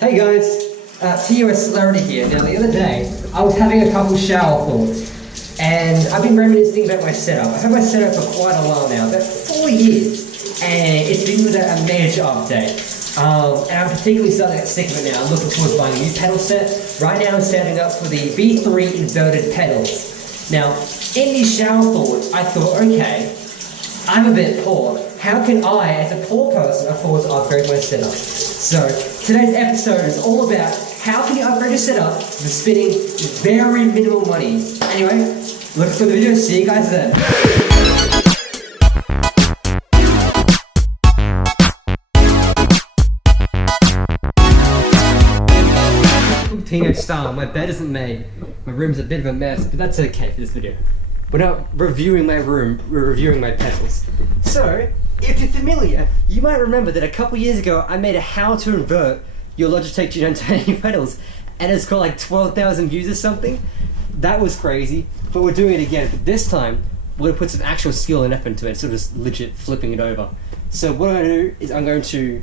Hey guys, TOS Celerity here. Now the other day, I was having a couple shower thoughts, and I've been reminiscing about my setup. I've had my setup for quite a while now, about 4 years, and it's been with a major update. And I'm particularly starting to get sick of it now. I'm looking forward to buying a new pedal set. Right now I'm setting up for the V3 inverted pedals. Now, in these shower thoughts, I thought, okay, I'm a bit poor. How can I, as a poor person, afford to upgrade my setup? So, today's episode is all about how can you upgrade your setup with spending very minimal money. Anyway, look for the video. See you guys then. Teenage style. My bed isn't made. My room's a bit of a mess, but that's okay for this video. We're not reviewing my room, we're reviewing my pedals. So, if you're familiar, you might remember that a couple years ago I made a how to invert your Logitech G920 pedals, and it's got like 12,000 views or something. That was crazy, but we're doing it again. But this time, we're going to put some actual skill and effort into it, instead of just legit flipping it over. So what I'm going to do is I'm going to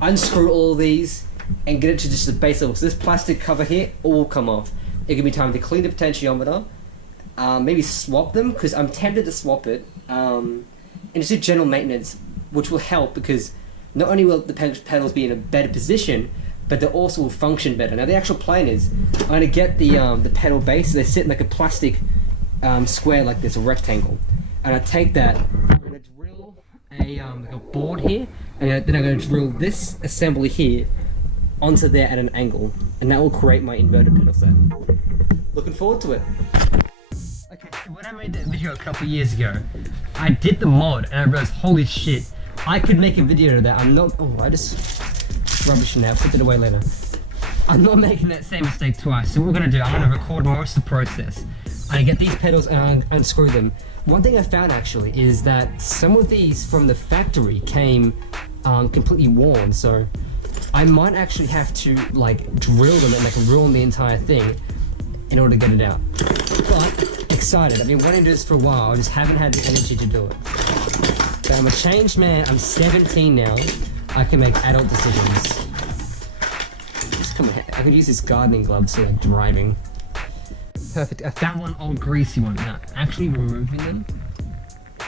unscrew all of these and get it to just the base level. So this plastic cover here all will come off. It can be time to clean the potentiometer, maybe swap them, because I'm tempted to swap it, and just do general maintenance, which will help because not only will the pedals be in a better position, but they also will function better. Now the actual plan is, I'm going to get the pedal base, so they sit in like a plastic square like this, a rectangle, and I take that, I'm going to drill like a board here, and then I'm going to drill this assembly here onto there at an angle, and that will create my inverted pedal set. Looking forward to it. Okay, so when I made that video a couple years ago, I did the mod and I realized, holy shit, I could make a video of that. I'm not, oh, I just rubbish now, put it away later. I'm not making that same mistake twice, so what we're gonna do, I'm gonna record most of the process. I get these pedals and unscrew them. One thing I found actually is that some of these from the factory came completely worn, so I might actually have to like drill them and like ruin the entire thing in order to get it out. But excited. I've been wanting to do this for a while. I just haven't had the energy to do it. But I'm a changed man. I'm 17 now. I can make adult decisions. Just come on. I could use this gardening gloves for like driving. Perfect. I found one old greasy one. Now, actually removing them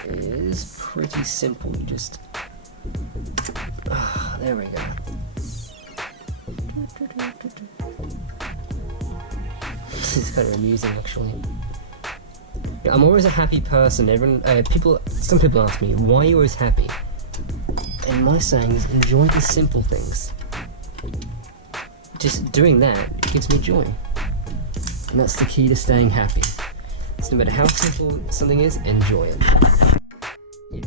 is pretty simple. You just there we go. This is kind of amusing, actually. I'm always a happy person. Everyone, some people ask me, why are you always happy? And my saying is, enjoy the simple things. Just doing that gives me joy. And that's the key to staying happy. So no matter how simple something is, enjoy it. Yes,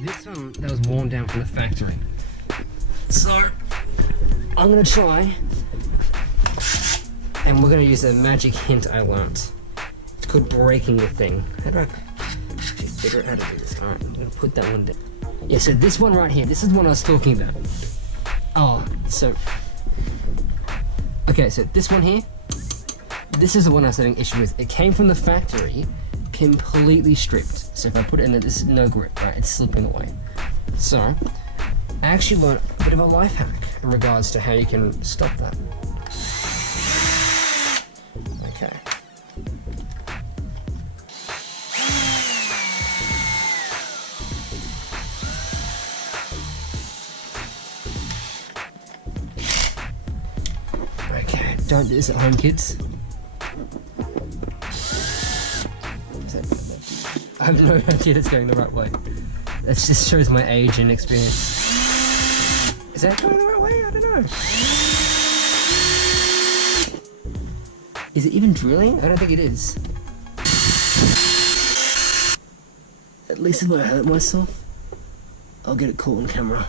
this one that was worn down from the factory. So, I'm gonna try, and we're gonna use a magic hint I learned. It's called breaking the thing. How do I figure out how to do this? Alright, I'm gonna put that one down. Yeah, so this one right here, this is the one I was talking about. Oh, so... Okay, so this one here, this is the one I was having issue with. It came from the factory, completely stripped. So if I put it in there, this is no grip, right? It's slipping away. So, I actually learned a bit of a life hack in regards to how you can stop that. Okay. Okay, don't do this at home, kids. I have no idea it's going the right way. That just shows my age and experience. Is that going the right way? I don't know. Is it even drilling? I don't think it is. At least if I hurt myself, I'll get it caught on camera.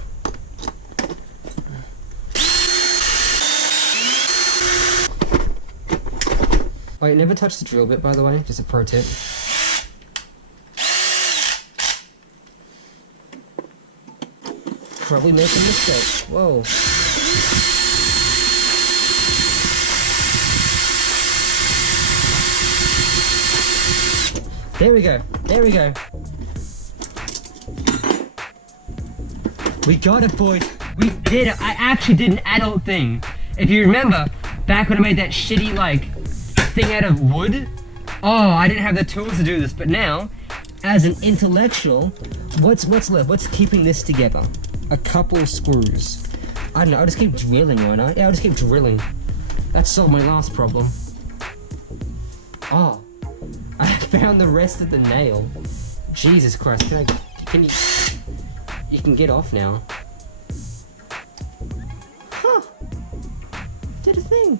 Wait, never touch the drill bit, by the way, just a pro tip. Probably making a mistake. Whoa. There we go. There we go. We got it, boys. We did it. I actually did an adult thing. If you remember, back when I made that shitty, like, thing out of wood, oh, I didn't have the tools to do this, but now, as an intellectual, what's left? What's keeping this together? A couple of screws. I don't know, I'll just keep drilling, won't I? Yeah, I'll just keep drilling. That solved my last problem. Oh, I found the rest of the nail. Jesus Christ, can you can get off now. Huh, did a thing.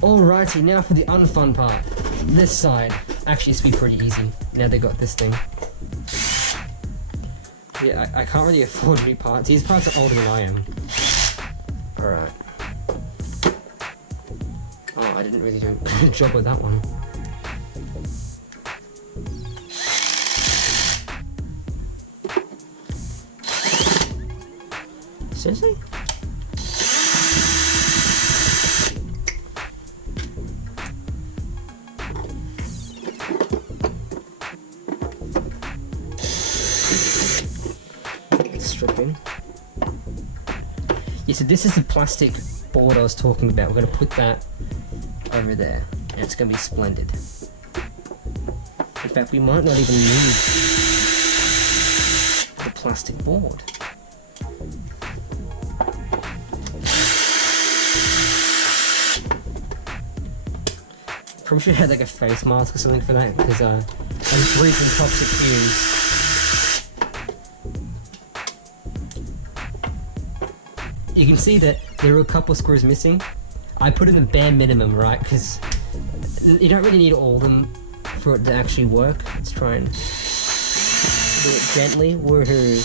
Alrighty, now for the unfun part. This side. Actually, it's be pretty easy. Now they got this thing. Yeah, I can't really afford new parts. These parts are older than I am. Alright. Oh, I didn't really do a good job with that one. Seriously? Stripping. Yeah, so this is the plastic board I was talking about. We're going to put that over there, and it's going to be splendid. In fact, we might not even need the plastic board. Probably should have like a face mask or something for that, because I'm breathing toxic fumes. You can see that there are a couple screws missing. I put in the bare minimum, right? Because you don't really need all of them for it to actually work. Let's try and do it gently. Woohoo.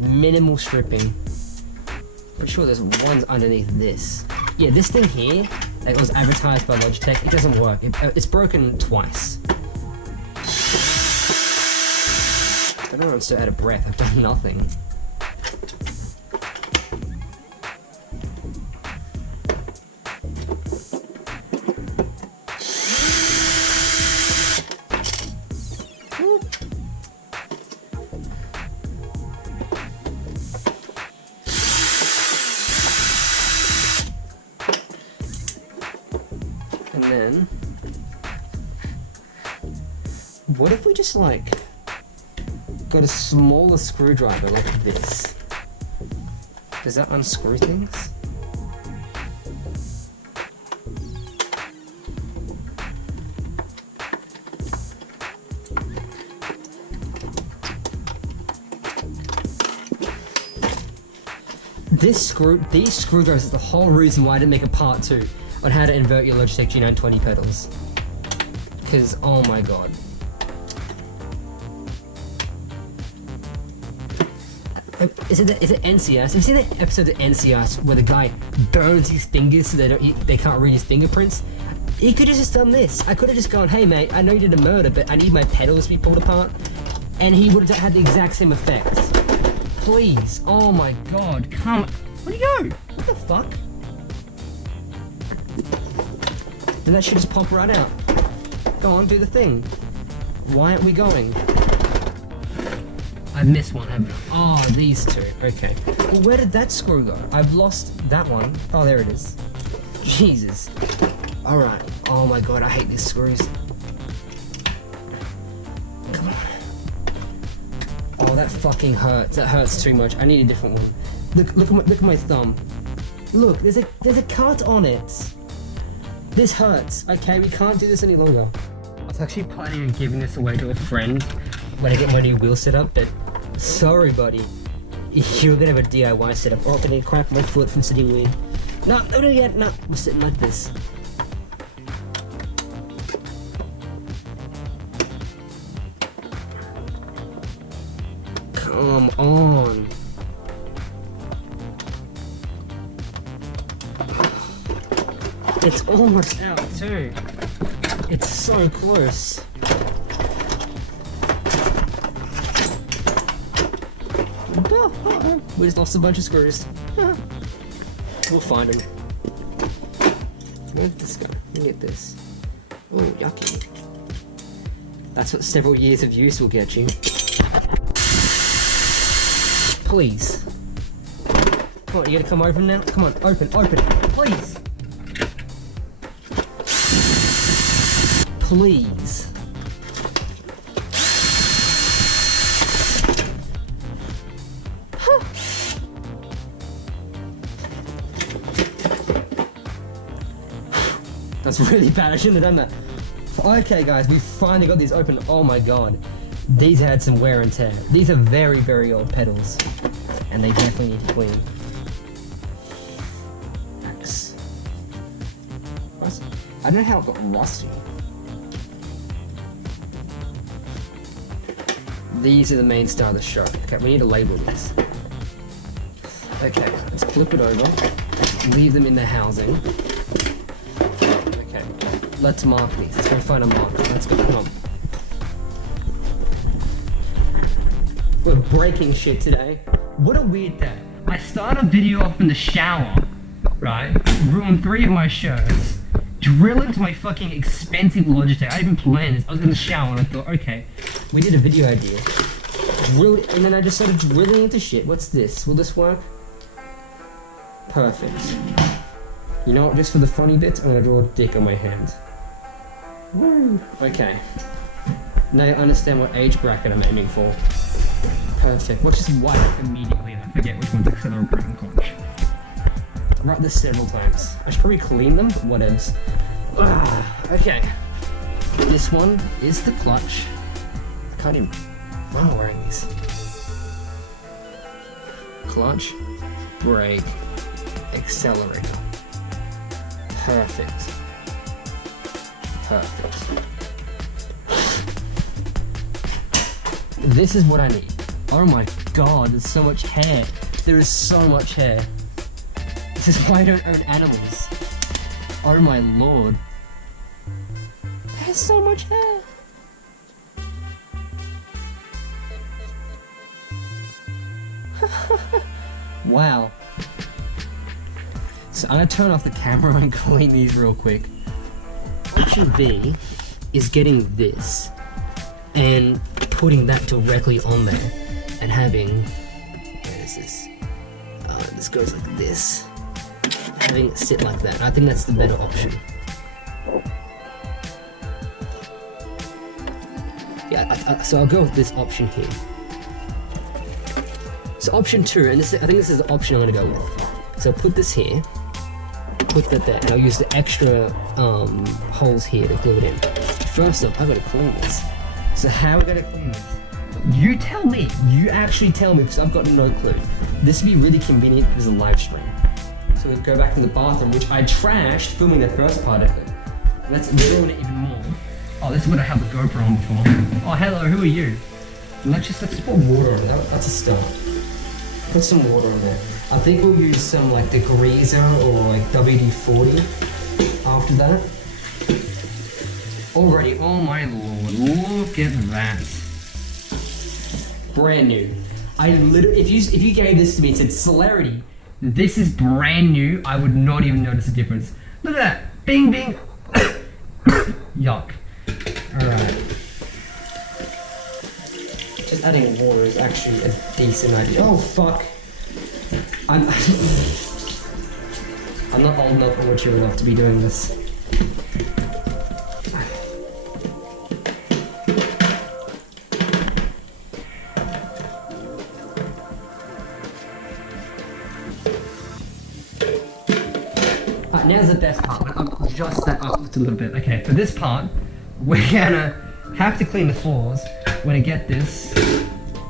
Minimal stripping. Pretty sure there's ones underneath this. Yeah, this thing here, that was advertised by Logitech, it doesn't work. It's broken twice. I don't know, I'm so out of breath. I've done nothing. And then, what if we just like got a smaller screwdriver like this? Does that unscrew things? These screwdrivers is the whole reason why I didn't make a part 2 on how to invert your Logitech G920 pedals. Because, oh my god. Is it NCS? Have you seen that episode of NCS where the guy burns his fingers so they can't read his fingerprints? He could have just done this. I could have just gone, hey mate, I know you did a murder, but I need my pedals to be pulled apart. And he would have had the exact same effect. Please. Oh my god. Come. Where'd he go? What the fuck? Did that shit just pop right out? Go on, do the thing. Why aren't we going? I missed one, haven't I? Oh, these two. Okay. Well, where did that screw go? I've lost that one. Oh, there it is. Jesus. Alright. Oh my god, I hate these screws. Come on. Oh, that fucking hurts. That hurts too much. I need a different one. Look at my thumb. Look, there's a cut on it. This hurts. Okay, we can't do this any longer. I was actually planning on giving this away to a friend when I get my new wheel set up, but sorry, buddy. You're gonna have a DIY setup. Oh, I'm gonna crack my foot from sitting weird. No, no, no, yet. No, we're sitting like this. Come on. It's almost out too. It's so close. We just lost a bunch of screws. We'll find them. Where did this go? Let me get this. Oh, yucky. That's what several years of use will get you. Please. Come on, you gotta come open now? Come on, open, please! Please. That's really bad, I shouldn't have done that. Okay guys, we finally got these open. Oh my god. These had some wear and tear. These are very, very old pedals. And they definitely need to clean. X. I don't know how it got rusty. These are the main star of the show. Okay, we need to label these. Okay, let's flip it over. Leave them in their housing. Let's mark these. Let's go find a marker. Let's go. Come on. We're breaking shit today. What a weird day. I start a video off in the shower, right? Ruin 3 of my shirts. Drill into my fucking expensive Logitech. I didn't plan this. I was in the shower and I thought, okay, we did a video idea. And then I just started drilling into shit. What's this? Will this work? Perfect. You know what? Just for the funny bits, I'm gonna draw a dick on my hand. Woo! Okay. Now you understand what age bracket I'm aiming for. Perfect. Watch this wipe immediately and I forget which one's accelerator and clutch. I wrote this several times. I should probably clean them, but whatevs. Okay. This one is the clutch. I can't even... Why am I wearing these? Clutch, brake, accelerator. Perfect. Perfect. This is what I need. Oh my god, there's so much hair. There is so much hair. This is why I don't own animals. Oh my lord. There's so much hair. Wow. So I'm gonna turn off the camera and clean these real quick. Option B is getting this and putting that directly on there and having, where is this? This goes like this. Having it sit like that. I think that's the better option. Yeah, so I'll go with this option here. So option 2, and I think this is the option I'm gonna go with. So put this here. Put that there, and I'll use the extra holes here to glue it in. First off, I've got to clean this. So how are we going to clean this? You tell me. You actually tell me, because I've got no clue. This would be really convenient because of live stream. So we'll go back to the bathroom, which I trashed filming the first part of it. Let's ruin it even more. Oh, this is what I had the GoPro on before. Oh, hello, who are you? Let's put water on that. That's a start. Put some water on there. I think we'll use some like degreaser or like WD-40 after that. Already, oh my lord, look at that. Brand new. I literally, if you gave this to me and said, Celerity, this is brand new, I would not even notice a difference. Look at that, bing bing. Yuck. Alright. Just adding water is actually a decent idea. Oh fuck. I'm not old enough or mature enough to be doing this. Now's the best part. I'm just that up a little bit. Okay, for this part, we're gonna have to clean the floors. We're gonna get this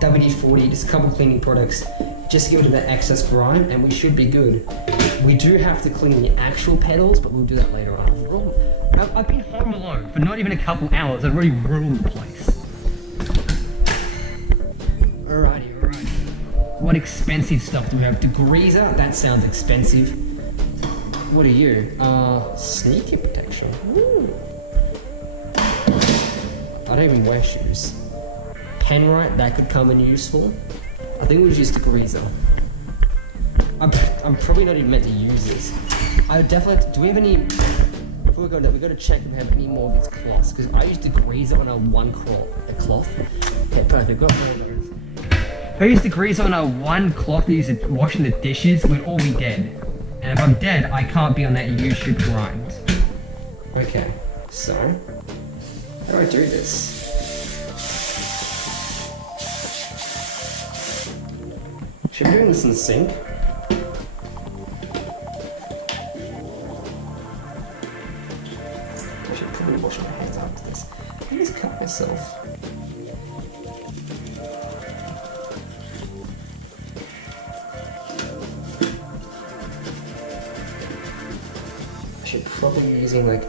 WD-40, just a couple cleaning products. Just give it a bit of excess grime and we should be good. We do have to clean the actual pedals, but we'll do that later on. I've been home alone for not even a couple hours. I've already ruined the place. Alrighty. What expensive stuff do we have? Degreaser? That sounds expensive. What are you? Sneaker protection. Ooh. I don't even wear shoes. Penrite, that could come in useful. I think we'll use degreaser. I'm probably not even meant to use this. I would definitely, do we have any before we go into that, we got to check if we have any more of these cloths, because I used to grease it on a cloth. Okay, perfect. Got one of those. I used to grease on a one cloth that used to washing the dishes. We'd all be dead. And if I'm dead, I can't be on that YouTube grind. Okay, so how do I do this? Should I be doing this in the sink? I should probably wash my hands after this. I just cut myself. I should probably be using like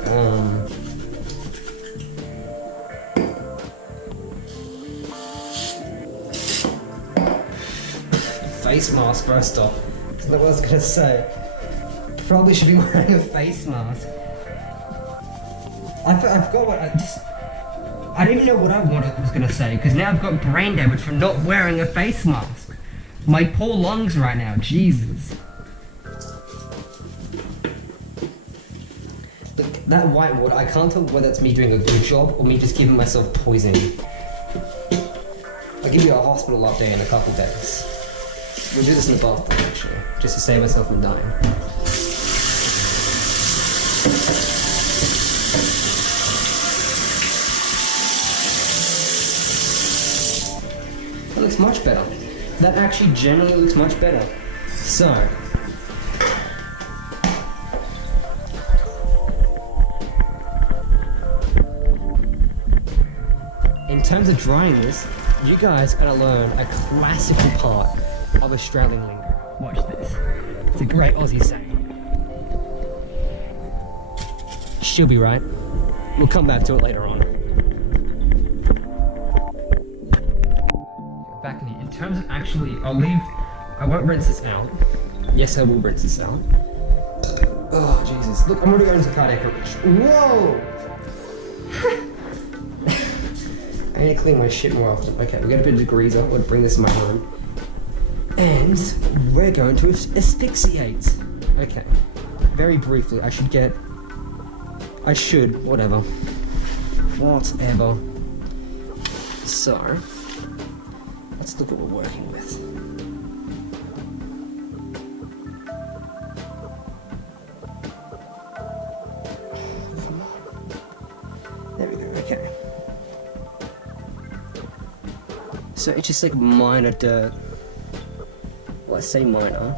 face mask first off. That's what I was gonna say. Probably should be wearing a face mask. I forgot what I didn't even know what I was gonna say, because now I've got brain damage from not wearing a face mask. My poor lungs right now, Jesus. Look, that white water, I can't tell whether it's me doing a good job or me just giving myself poison. I'll give you a hospital update in a couple days. We'll do this in the bathtub actually, just to save myself from dying. That looks much better. That actually generally looks much better. So, in terms of drying this, you guys gotta learn a classical part of Australian lingo. Watch this. It's a great Aussie saying. She'll be right. We'll come back to it later on. Back in terms of actually, I won't rinse this out. Yes, I will rinse this out. Oh, Jesus. Look, I'm already going to cardiac arrest. Whoa! I need to clean my shit more often. Okay, we got a bit of degreaser. We'll bring this in my room. And we're going to asphyxiate. Okay. Very briefly, whatever. So, let's look what we're working with. Come on. There we go, okay. So it's just like minor dirt. Well, I say minor.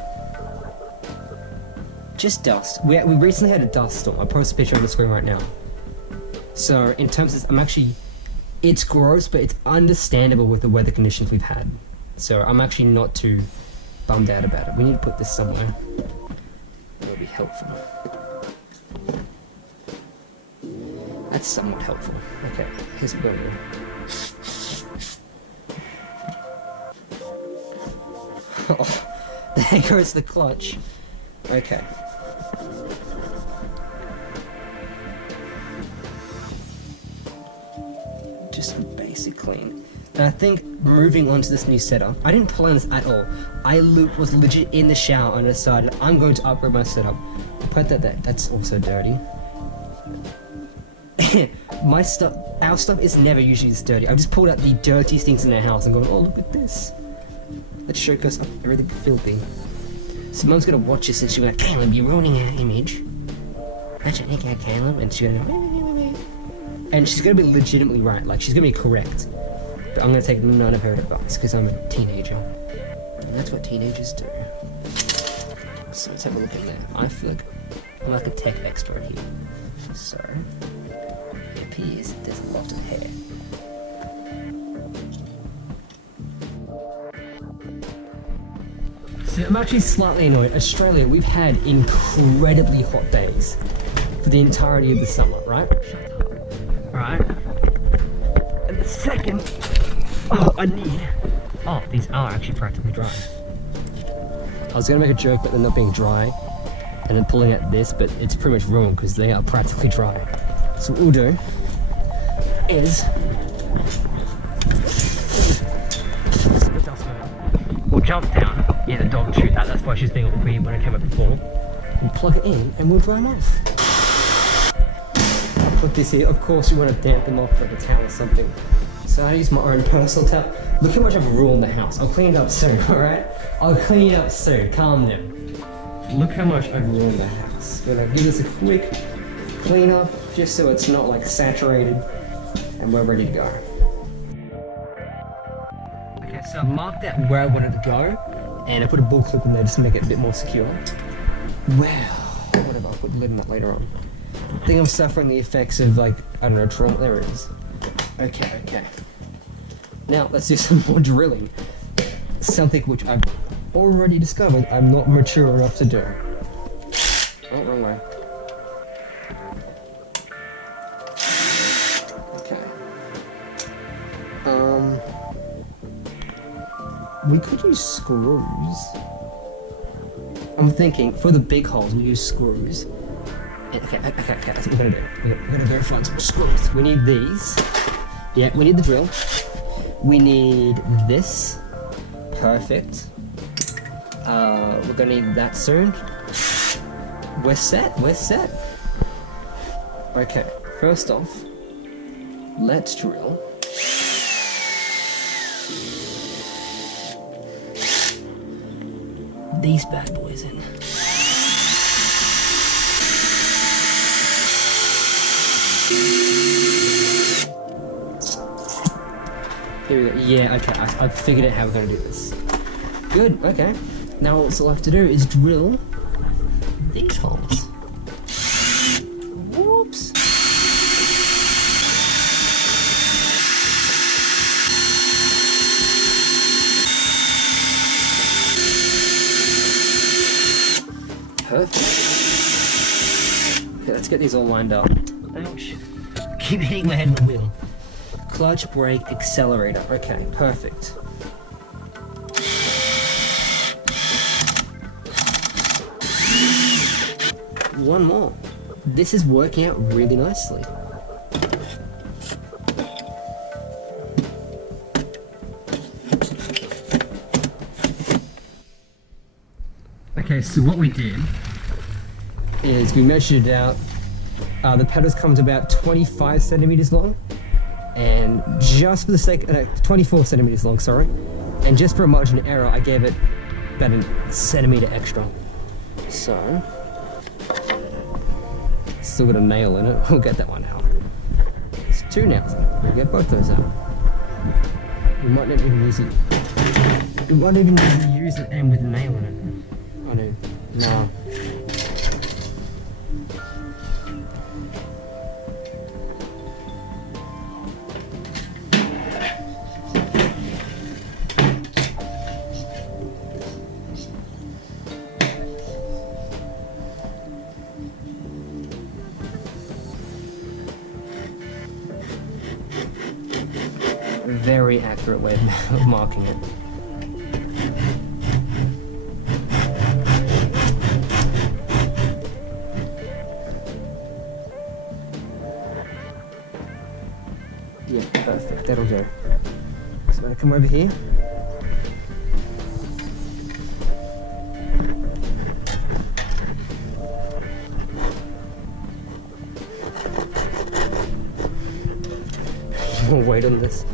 Just dust. We recently had a dust storm. I'll post a picture on the screen right now. So in terms of this, it's gross, but it's understandable with the weather conditions we've had. So I'm actually not too bummed out about it. We need to put this somewhere. It'll be helpful. That's somewhat helpful. Okay, here's what we're going to do. Oh, there goes the clutch. Okay. Just a basic clean. And I think moving on to this new setup, I didn't plan this at all. I was legit in the shower and decided I'm going to upgrade my setup. Put that there. That's also dirty. Our stuff is never usually this dirty. I've just pulled out the dirtiest things in our house and gone, oh, look at this. Let's show us everything filthy. So Mum's gonna watch this and she'll be like, Caleb, you're ruining our image. I don't think I Caleb. And she's gonna go, and she's gonna be legitimately right. Like, she's gonna be correct. But I'm gonna take none of her advice because I'm a teenager. And that's what teenagers do. So let's have a look at that. I feel like I'm like a tech expert here. So, it appears there's a lot of hair. So I'm actually slightly annoyed. Australia, we've had incredibly hot days for the entirety of the summer, right? Right. And the second, these are actually practically dry. I was gonna make a joke about them not being dry and then pulling out this, but it's pretty much ruined because they are practically dry. So what we'll do is we'll jump down. Yeah, the dog chewed that. That's why she's being all weird when I came up before. We'll plug it in and we'll dry them off. put this here. Of course, you want to damp them off with a towel or something. So I use my own personal towel. Look how much I've ruined the house. I'll clean it up soon, alright? I'll clean it up soon. Calm down. Look how much I've ruined the house. Gonna give this a quick clean up, just so it's not like saturated, and we're ready to go. Okay, so I've marked out where I want it to go, and I put a bull clip in there just to make it a bit more secure. Well, whatever, I'll put the lid on that later on. I think I'm suffering the effects of, like, I don't know, trauma. There it is. Okay. Now, let's do some more drilling. Something which I've already discovered I'm not mature enough to do. Oh, wrong way. Okay. We could use screws. I'm thinking, for the big holes, we use screws. Okay, I think we're gonna do it. We're gonna go find some screws. We need these. Yeah, we need the drill. We need this. Perfect. We're gonna need that soon. We're set. Okay, first off, let's drill. These bad boys in. Here we go. Yeah, okay, I figured out how we're gonna do this. Good, okay. Now all it's left to do is drill these holes. Whoops. Perfect. Okay, let's get these all lined up. Ouch. Keep hitting my head on the wheel. Clutch, brake, accelerator. Okay, perfect. One more. This is working out really nicely. Okay, so what we did is we measured it out. The pedals come to about 25 centimeters long, and just for the sake, 24 centimeters long, sorry. And just for a margin of error, I gave it about a centimeter extra. So, still got a nail in it. We'll get that one out. It's 2 nails. We'll get both those out. We might not even use it. We might even use it and with a nail in it. Oh no. No. Very accurate way of marking it. Yeah, perfect. That'll do. So I come over here. More weight on this.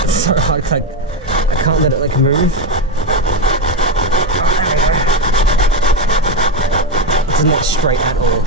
It's so hard, I can't let it like move. It's not straight at all.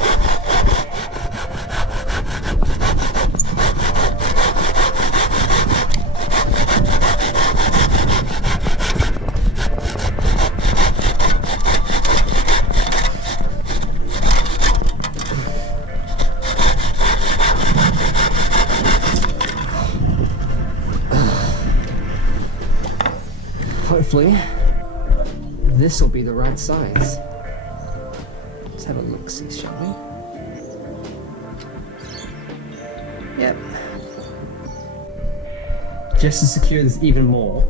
Hopefully, this will be the right size. Let's have a look-see, shall we? Yep. Just to secure this even more,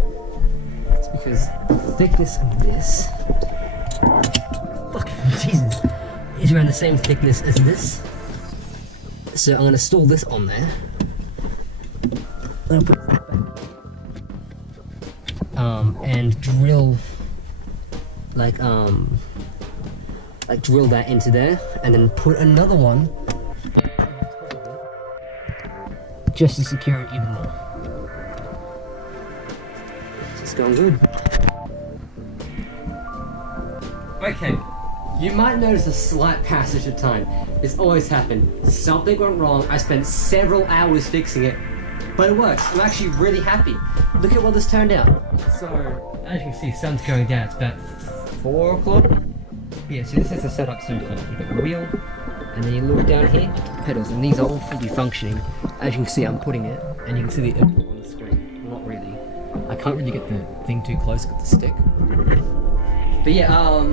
it's because the thickness of this, fucking Jesus, is around the same thickness as this. So I'm going to store this on there. I'm gonna put that back. And drill like like drill that into there, and then put another one just to secure it even more. It's going good. Okay, you might notice a slight passage of time. This always happened. Something went wrong. I spent several hours fixing it, but it works. I'm actually really happy. Look at what this turned out. So, as you can see, sun's going down. It's about 4 o'clock. Yeah, so this is the setup so far. You've got the wheel, and then you look down here, the pedals, and these are all fully functioning. As you can see, I'm putting it, and you can see the input on the screen. Well, not really. I can't really get the thing too close with the stick. But yeah,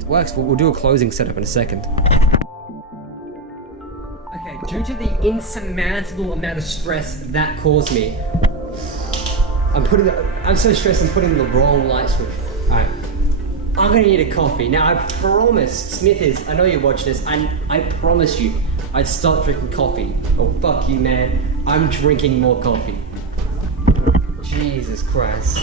it works. We'll do a closing setup in a second. Okay, due to the insurmountable amount of stress that caused me, I'm so stressed I'm putting the wrong light switch. Alright. I'm gonna need a coffee. Now I promised, Smithers, I know you're watching this, I promised you I'd stop drinking coffee. Oh fuck you, man. I'm drinking more coffee. Jesus Christ.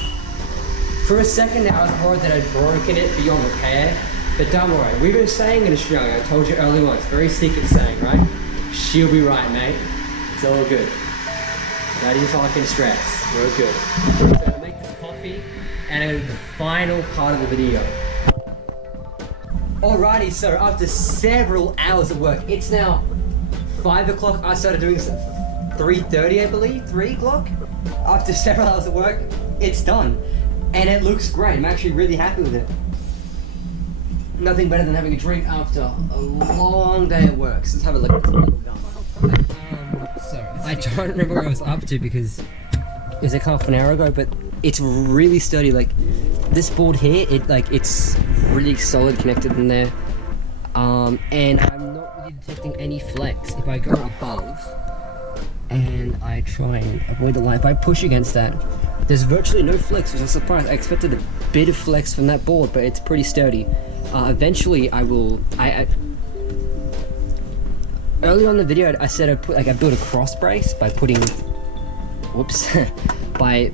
For a second there I was worried that I'd broken it beyond repair, but don't worry, we've been saying in Australia, I told you earlier on, it's a very secret saying, right? She'll be right, mate. It's all good. Not even fucking stress. We're good. So I'll make this coffee and the final part of the video. Alrighty, so after several hours of work, it's now 5 o'clock. I started doing this at 3:30, I believe, 3 o'clock. After several hours of work, it's done. And it looks great. I'm actually really happy with it. Nothing better than having a drink after a long day at work. So let's have a look. I don't remember what I was up to because it was like half an hour ago, but it's really sturdy. Like this board here, it's really solid connected in there, and I'm not really detecting any flex. If I go above and I try and avoid the light, if I push against that, there's virtually no flex, which I'm surprised. I expected a bit of flex from that board, but it's pretty sturdy. Eventually, early on in the video, I said I built a cross brace by putting, by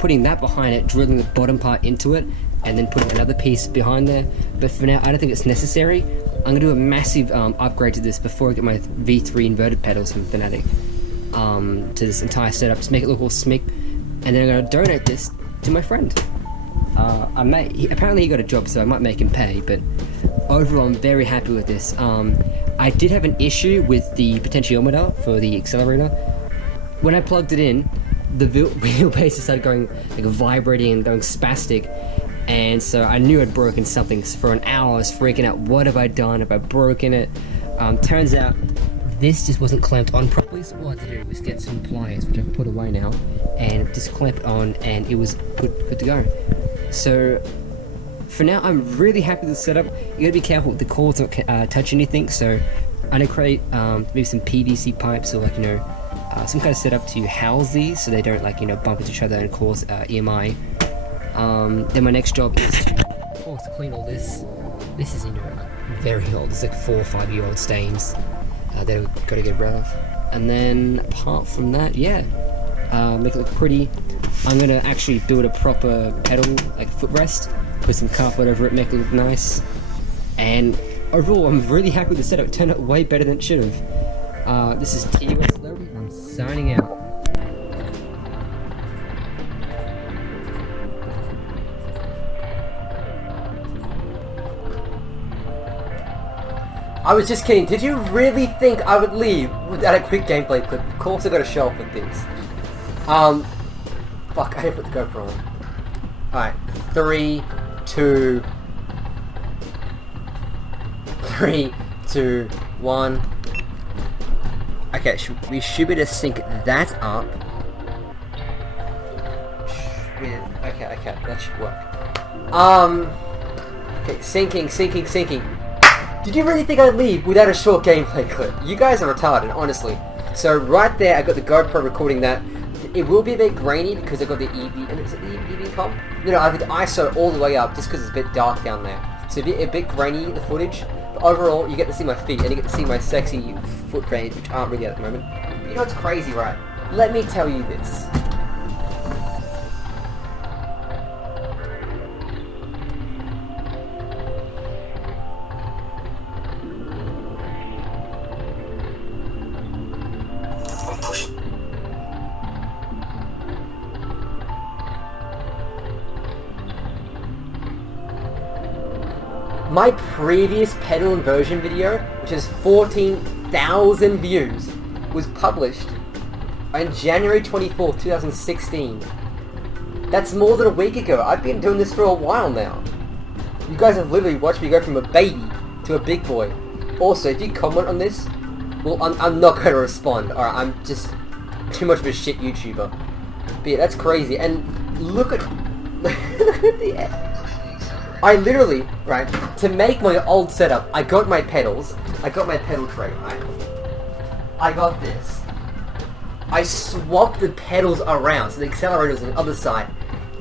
putting that behind it, drilling the bottom part into it, and then putting another piece behind there. But for now, I don't think it's necessary. I'm gonna do a massive upgrade to this before I get my V3 inverted pedals from Fnatic to this entire setup, just make it look all slick, and then I'm gonna donate this to my friend. Apparently he got a job, so I might make him pay, but overall I'm very happy with this. I did have an issue with the potentiometer for the accelerator. When I plugged it in, the wheelbase started going, like, vibrating and going spastic, and so I knew I'd broken something. So for an hour I was freaking out, what have I done? Have I broken it? Turns out this just wasn't clamped on properly, so all I had to do was get some pliers, which I've put away now, and just clamp it on, and it was good to go. So for now, I'm really happy with the setup. You gotta be careful with the cords not touch anything, so I'm gonna create maybe some PVC pipes or some kind of setup to house these so they don't bump into each other and cause EMI. Then my next job is to, of course, clean all this. This is very old. It's like 4 or 5 year old stains that I've got to get rid of. And then apart from that, yeah, make it look pretty. I'm gonna actually build a proper pedal, like footrest, put some carpet over it, make it look nice. And overall, I'm really happy with the setup. It turned out way better than it should have. This is TUS Low, and I'm signing out. I was just kidding. Did you really think I would leave without a quick gameplay clip? Of course I gotta show off with things. Fuck, I didn't put the GoPro on. Alright, 3, 2, 1. Okay, we should be able to sync that up. Okay, that should work. Okay, syncing. Did you really think I'd leave without a short gameplay clip? You guys are retarded, honestly. So right there, I got the GoPro recording that. It will be a bit grainy because I got the EV, and is it the EV comp? No, I have the ISO all the way up just because it's a bit dark down there. So a bit grainy, the footage. But overall, you get to see my feet, and you get to see my sexy foot veins, which aren't really at the moment. But you know what's crazy, right? Let me tell you this. My previous pedal inversion video, which has 14,000 views, was published on January 24th, 2016. That's more than a week ago. I've been doing this for a while now. You guys have literally watched me go from a baby to a big boy. Also, if you comment on this, well, I'm not going to respond. Alright, I'm just too much of a shit YouTuber. But yeah, that's crazy. And look at... look at the... I literally, right, to make my old setup, I got my pedals. I got my pedal tray, right? I got this. I swapped the pedals around, so the accelerator was on the other side.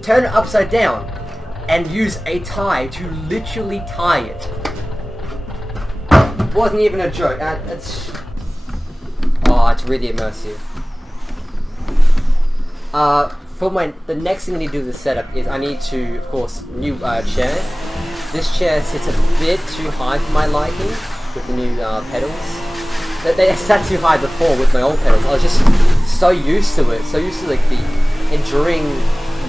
Turn it upside down, and use a tie to literally tie it. Wasn't even a joke. It's really immersive. For the next thing I need to do with this setup is I need to, of course, new chair. This chair sits a bit too high for my liking with the new pedals. They sat too high before with my old pedals. I was just so used to it, so used to like the enduring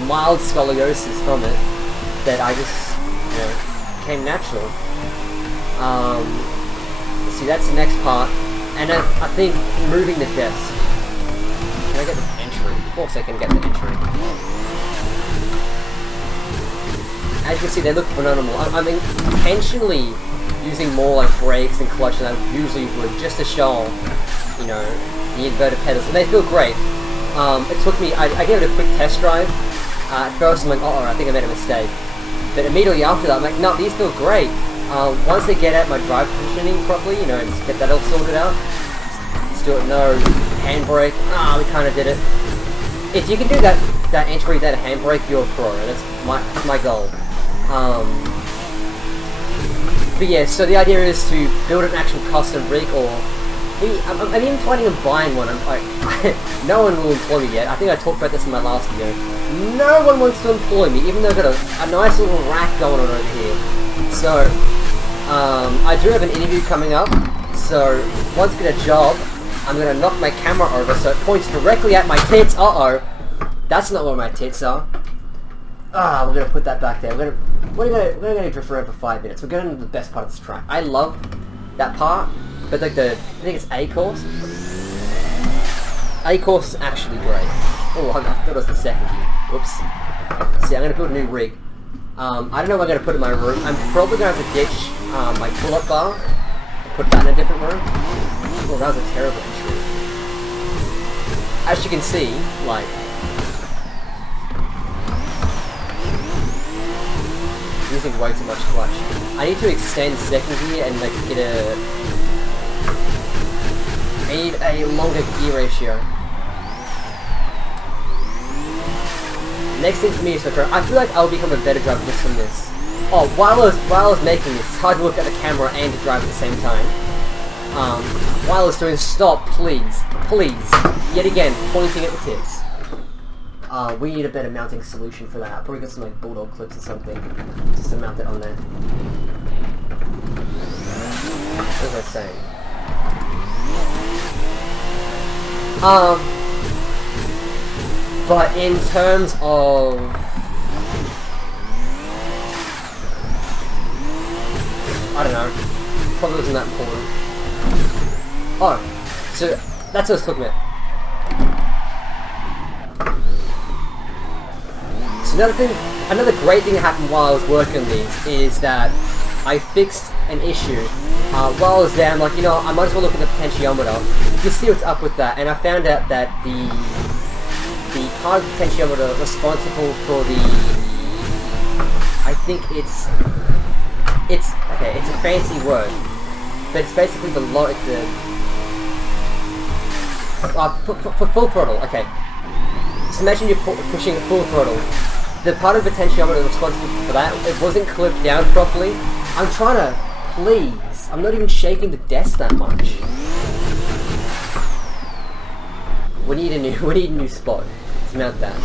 mild scoliosis from it that I just, you know, came natural. See, that's the next part, and I think moving the desk. Can I get the entry? Of course I can get the entry. As you can see, they look phenomenal. I'm intentionally using more like brakes and clutch than I usually would, just to show, you know, the inverted pedals, and they feel great. It took me, I gave it a quick test drive. At first I'm like, oh, I think I made a mistake. But immediately after that, I'm like, no, these feel great. Once they get at my drive positioning properly, you know, and get that all sorted out, still no handbrake. We kind of did it. If you can do that entry, that handbrake, you're a pro. That's my goal. But yeah, so the idea is to build an actual custom rig, or I'm even planning on buying one. I'm like, no one will employ me yet. I think I talked about this in my last video. No one wants to employ me, even though I've got a nice little rack going on over here. So, I do have an interview coming up. So, once I get a job, I'm going to knock my camera over so it points directly at my tits. That's not where my tits are. We're going to put that back there. We're going to drift around for 5 minutes. We're going to the best part of this track. I love that part, but like I think it's A course. A course is actually great. Oh, I thought it was the second. Whoops. See, I'm going to build a new rig. I don't know what I'm going to put in my room. I'm probably going to have to ditch my pull-up bar. Put that in a different room. Oh, that was a terrible entry. As you can see, like... using way too much clutch. I need to extend second gear and like get I need a longer gear ratio. Next thing for me is to I feel like I'll become a better driver just from this. Oh, while I was making this, it's hard to look at the camera and to drive at the same time. While I was doing stop, please, yet again, pointing at the tits. We need a better mounting solution for that. I'll probably get some like bulldog clips or something, just to mount it on there. What was I saying? But in terms of... I don't know. Probably wasn't that important. Oh, so that's what I was talking about. So another great thing that happened while I was working on these is that I fixed an issue. While I was there, I'm like, you know, I might as well look at the potentiometer to see what's up with that, and I found out that the part of the potentiometer responsible for the, I think it's okay, it's a fancy word, but it's basically the for full throttle. Okay, so imagine you're pushing at full throttle. The part of the potentiometer responsible for that, it wasn't clipped down properly. I'm trying to, please, I'm not even shaking the desk that much. We need a new spot to mount that.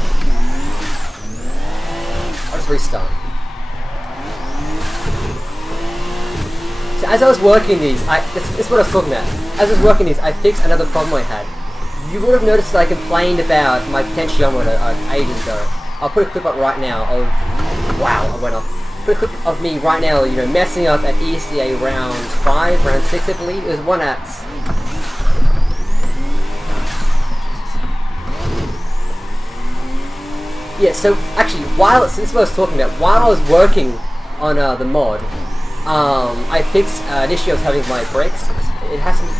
I'll just restart. So as I was working these, this is what I was talking about. As I was working these, I fixed another problem I had. You would have noticed that I complained about my potentiometer ages ago. I'll put a clip up right now of... Wow, I went off. quick clip of me right now, you know, messing up at ESDA round 5, round 6 I believe. It was 1 at... Yeah, so actually, since I was talking about, while I was working on the mod, I fixed an issue I was having with my brakes. It has to be...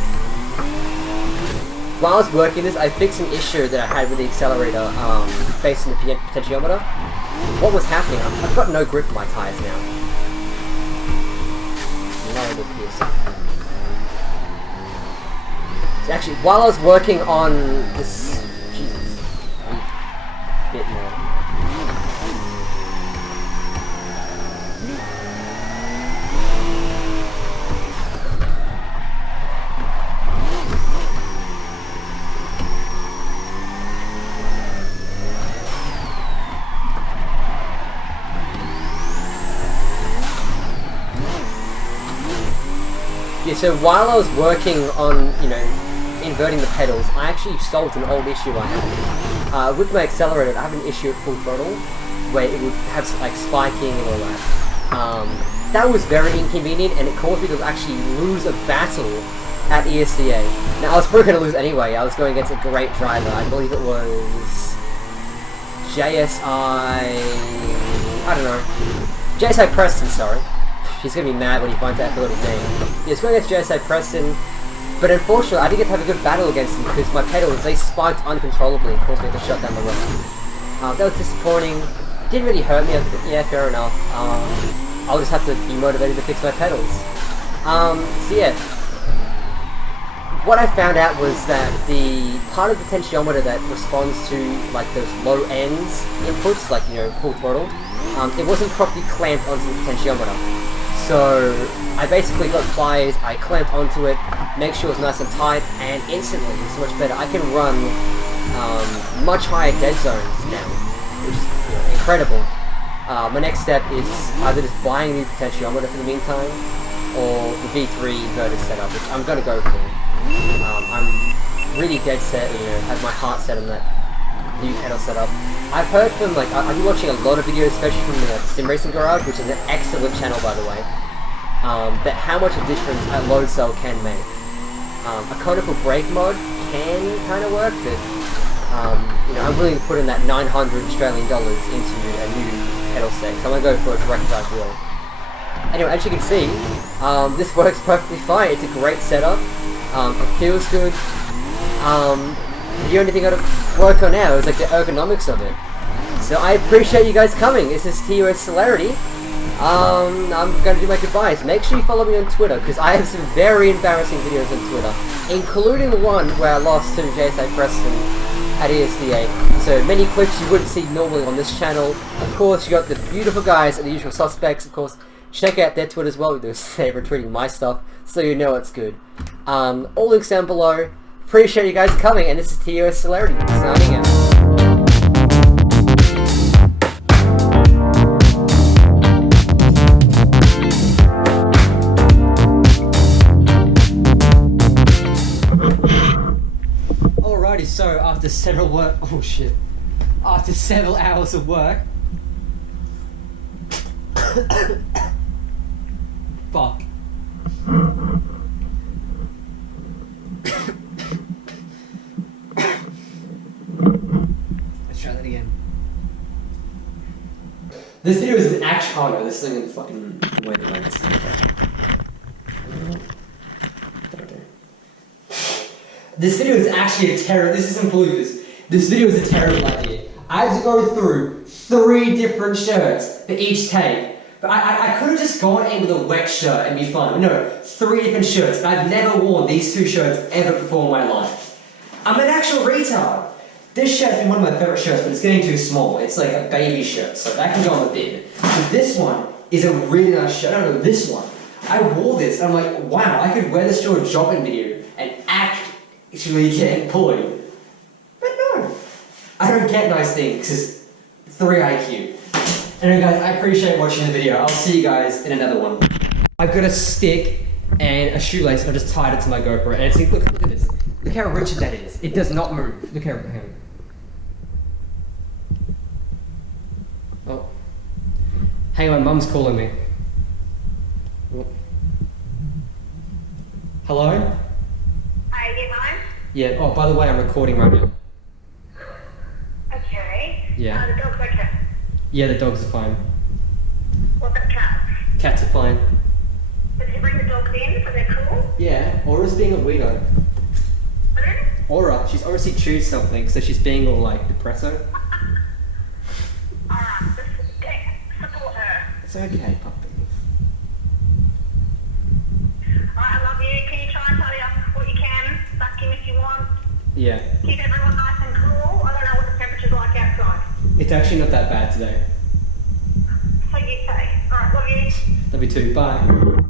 While I was working this, I fixed an issue that I had with the accelerator based on the potentiometer. What was happening? I've got no grip on my tyres now. So actually, while I was working on this... Jesus. Bit more. Yeah, so while I was working on, you know, inverting the pedals, I actually solved an old issue I had. With my accelerator, I have an issue at full throttle, where it would have, like, spiking and all that. That was very inconvenient, and it caused me to actually lose a battle at ESCA. Now, I was probably going to lose anyway. I was going against a great driver. I believe it was... JSI... I don't know. JSI Preston, sorry. He's going to be mad when he finds out about his name. Yeah, it's going against JSI Preston, but unfortunately I didn't get to have a good battle against him because my pedals, they spiked uncontrollably and caused me to shut down the run. That was disappointing. Didn't really hurt me, yeah, fair enough. I'll just have to be motivated to fix my pedals. So yeah. What I found out was that the part of the potentiometer that responds to like those low ends inputs, like, you know, full throttle, it wasn't properly clamped onto the potentiometer. So I basically got pliers, I clamped onto it, make sure it was nice and tight, and instantly it's much better. I can run much higher dead zones now, which is, you know, incredible. My next step is either just buying a new potentiometer for the meantime, or the V3 inverter setup, which I'm going to go for. I'm really dead set, you know, have my heart set on that new pedal setup. I've heard from, like, I've been watching a lot of videos, especially from the Sim Racing Garage, which is an excellent channel, by the way, that how much a difference a load cell can make. A conical brake mod can kind of work, but, you know, I'm willing to put in that 900 Australian dollars into a new pedal set, so I'm going to go for a direct drive wheel. Anyway, as you can see, this works perfectly fine. It's a great setup. It feels good. The only thing I gotta work on now is like the ergonomics of it. So I appreciate you guys coming. This is TOS Celerity. I'm gonna do my goodbyes. Make sure you follow me on Twitter, because I have some very embarrassing videos on Twitter, including the one where I lost to JSI Preston at ESDA. So many clips you wouldn't see normally on this channel. Of course, you got the beautiful guys at the usual suspects. Of course, check out their Twitter as well. They're retweeting my stuff, so you know it's good. All links down below. Appreciate you guys coming, and this is TOS Celerity signing out. Alrighty, so after several after several hours of work, fuck. Let's try that again. This video is an action. Oh no, this thing is fucking way the lens. This video is actually a terrible. This isn't bloopers. This video is a terrible idea. I have to go through 3 different shirts for each take. But I could have just gone in with a wet shirt and be fine. No, 3 different shirts. And I've never worn these 2 shirts ever before in my life. I'm an actual retard. This shirt's been one of my favorite shirts, but it's getting too small. It's like a baby shirt, so that can go on the bin. But this one is a really nice shirt. I don't know, this one. I wore this, and I'm like, wow, I could wear this to a jogging video and actually get employed. But no. I don't get nice things, because 3 IQ. Anyway guys, I appreciate watching the video. I'll see you guys in another one. I've got a stick and a shoelace, and I just tied it to my GoPro, and it's like, look at this. Look how rigid that is. It does not move. Look how... Oh. Hang on, Mum's calling me. Hello? Hi, you home? Yeah, oh, by the way, I'm recording right now. Okay. Yeah. The dog's okay. Yeah, the dogs are fine. What about cats? Cats are fine. Did you bring the dogs in so they're cool? Yeah, Aura's being a weirdo. Pardon? Aura, she's obviously chewed something, so she's being all like depresso. Alright, support her. It's okay, puppy. Alright, I love you. Can you try and tidy up what you can? Back in if you want. Yeah. Keep everyone nice and cool. I don't know what the temperature's like outside. It's actually not that bad today. So you say. Alright, love you. Love you too, bye.